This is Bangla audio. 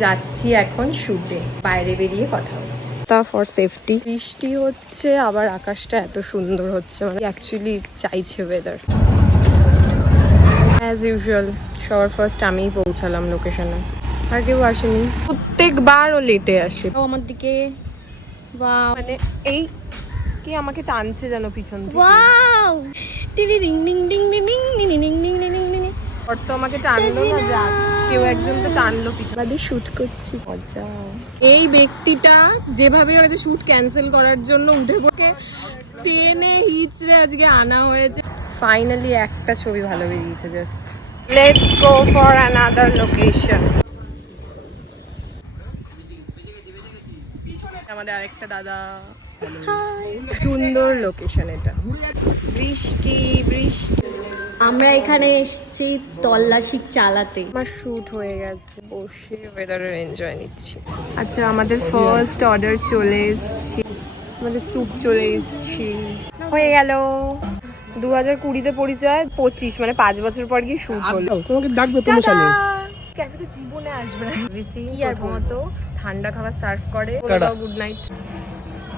যাচ্ছি এখন শুটে, বাইরে বেরিয়ে কথা হচ্ছে। তা ফর সেফটি। বৃষ্টি হচ্ছে, আবার আকাশটা এত সুন্দর হচ্ছে, মানে অ্যাকচুয়ালি চাইছে ওয়েদার। অ্যাজ ইউজুয়াল সবার ফার্স্ট আমিই পৌঁছালাম লোকেশনে, আর কেউ আসেনি। প্রত্যেকবার ও লেটে আসে। ও আমার দিকে মানে এই কি আমাকে টানছে যেন পিছন থেকে। ওয়াও টিরি ring ring ring ring ring ring ring ring ring ring. আর তো আমাকে টানলো না, যাক কেউ একজন তো টানলো পিছন দিয়ে। শুট করছি, মজা। এই ব্যক্তিটা যেভাবে হয়তো শুট ক্যান্সেল করার জন্য উঠে পড়ে টেনে হিচড়ে আজকে আনা হয়েছে। ফাইনালি একটা ছবি ভালো বেরিয়েছে। Just let's go for another location. আমাদের আরেকটা দাদা। সুন্দর লোকেশন এটা। বৃষ্টি বৃষ্টি। আমরা এখানে এসেছি তল্লাশি চালাতে। আমার শুট হয়ে গেছে, বসে ওয়েদারের এনজয় নিচ্ছি। আচ্ছা, আমাদের ফার্স্ট অর্ডার চলে এসেছি, আমাদের স্যুপ চলে এসেছি, হয়ে গেল। 2020-তে পরিচয়, 25 মানে 5 বছর পর গিয়ে শুট হলো। তোমাকে ডাকবে প্রমোশনে। ক্যাফেতে জীবনে আসবে না। কি আর প্রথমত ঠান্ডা খাবার সার্ভ করে। Good night.